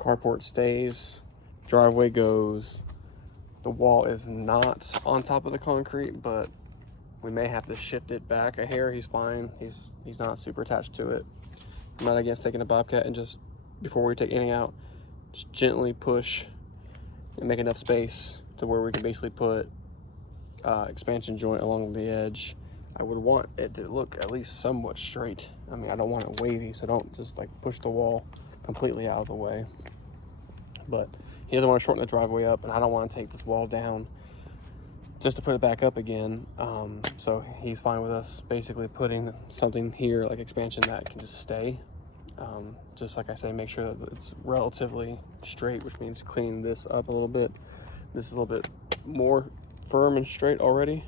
Carport stays, driveway goes. The wall is not on top of the concrete, but we may have to shift it back a hair. He's fine. He's not super attached to it. I'm not against taking a Bobcat and just, before we take anything out, just gently push and make enough space to where we can basically put expansion joint along the edge. I would want it to look at least somewhat straight. I mean, I don't want it wavy, so don't just like push the wall completely out of the way. But he doesn't want to shorten the driveway up, and I don't want to take this wall down just to put it back up again. So he's fine with us basically putting something here like expansion that can just stay. Just like I say, make sure that it's relatively straight, which means cleaning this up a little bit. This is a little bit more firm and straight already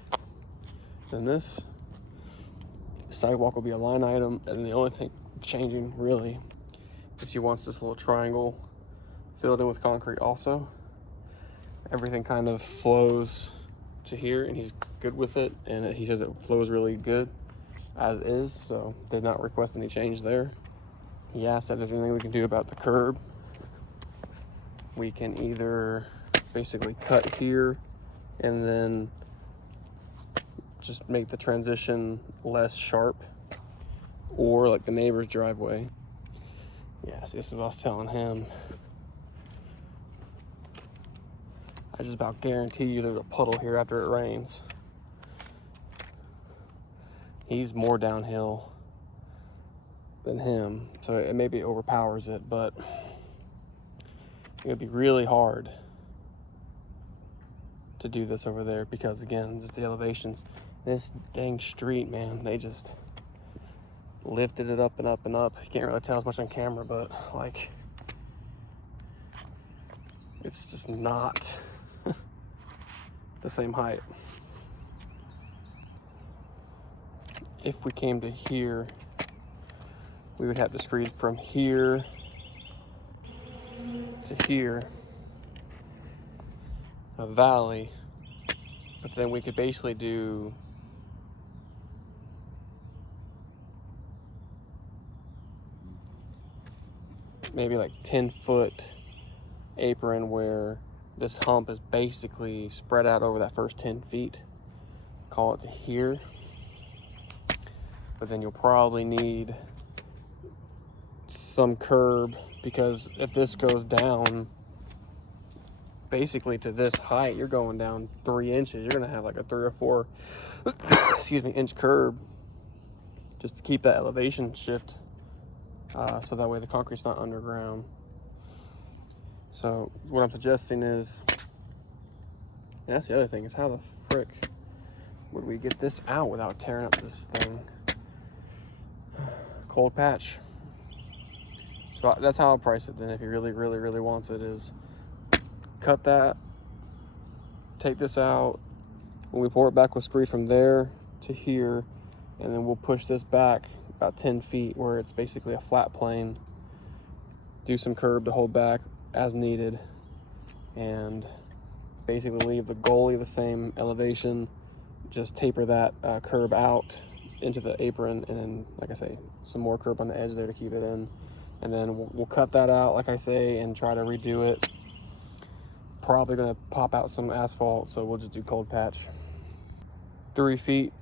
than this. Sidewalk will be a line item, and the only thing changing really is he wants this little triangle filled in with concrete also. Everything kind of flows to here, and he's good with it, and he says it flows really good as is, so did not request any change there. He asked if there's anything we can do about the curb. We can either basically cut here and then just make the transition less sharp, or like the neighbor's driveway. Yeah, see, this is what I was telling him. I just about guarantee you there's a puddle here after it rains. He's more downhill than him, so it maybe overpowers it, but it would be really hard to do this over there because, again, just the elevations. This dang street, man, they just lifted it up and up and up. You can't really tell as much on camera, but like, it's just not the same height. If we came to here, we would have to screed from here to here, a valley, but then we could basically do maybe like 10-foot apron where this hump is basically spread out over that first 10 feet. Call it to here. But then you'll probably need some curb, because if this goes down basically to this height, you're going down 3 inches. You're gonna have like a 3 or 4 excuse me, inch curb just to keep that elevation shift, so that way the concrete's not underground. So what I'm suggesting is, and that's the other thing, is how the frick would we get this out without tearing up this thing? Cold patch. So that's how I'll price it then, if he really wants it, is cut that, take this out, when we pour it back with screed from there to here, and then we'll push this back about 10 feet where it's basically a flat plane, do some curb to hold back as needed, and basically leave the goalie the same elevation, just taper that curb out into the apron, and then, like I say, some more curb on the edge there to keep it in. And then we'll cut that out, like I say, and try to redo it. Probably gonna pop out some asphalt, so we'll just do cold patch. 2 feet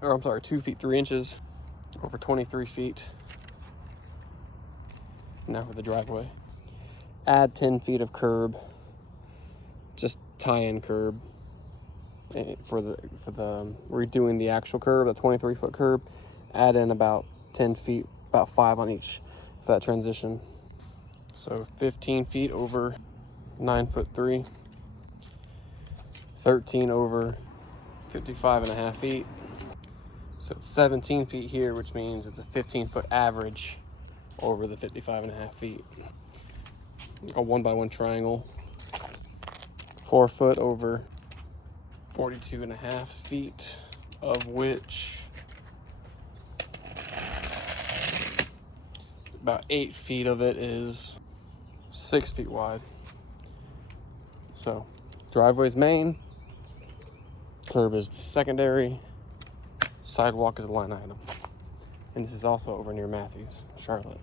3 inches over 23 feet. Now for the driveway. Add 10 feet of curb, just tie-in curb for the redoing the actual curb, the 23-foot curb. Add in about 10 feet, about 5 on each for that transition. So 15 feet over 9'3", 13 over 55.5 feet. So it's 17 feet here, which means it's a 15-foot average over the 55.5 feet. A 1x1 triangle, 4 foot over 42.5 feet, of which about 8 feet of it is 6 feet wide. So driveway's main, curb is secondary, sidewalk is a line item. And this is also over near Matthews, Charlotte.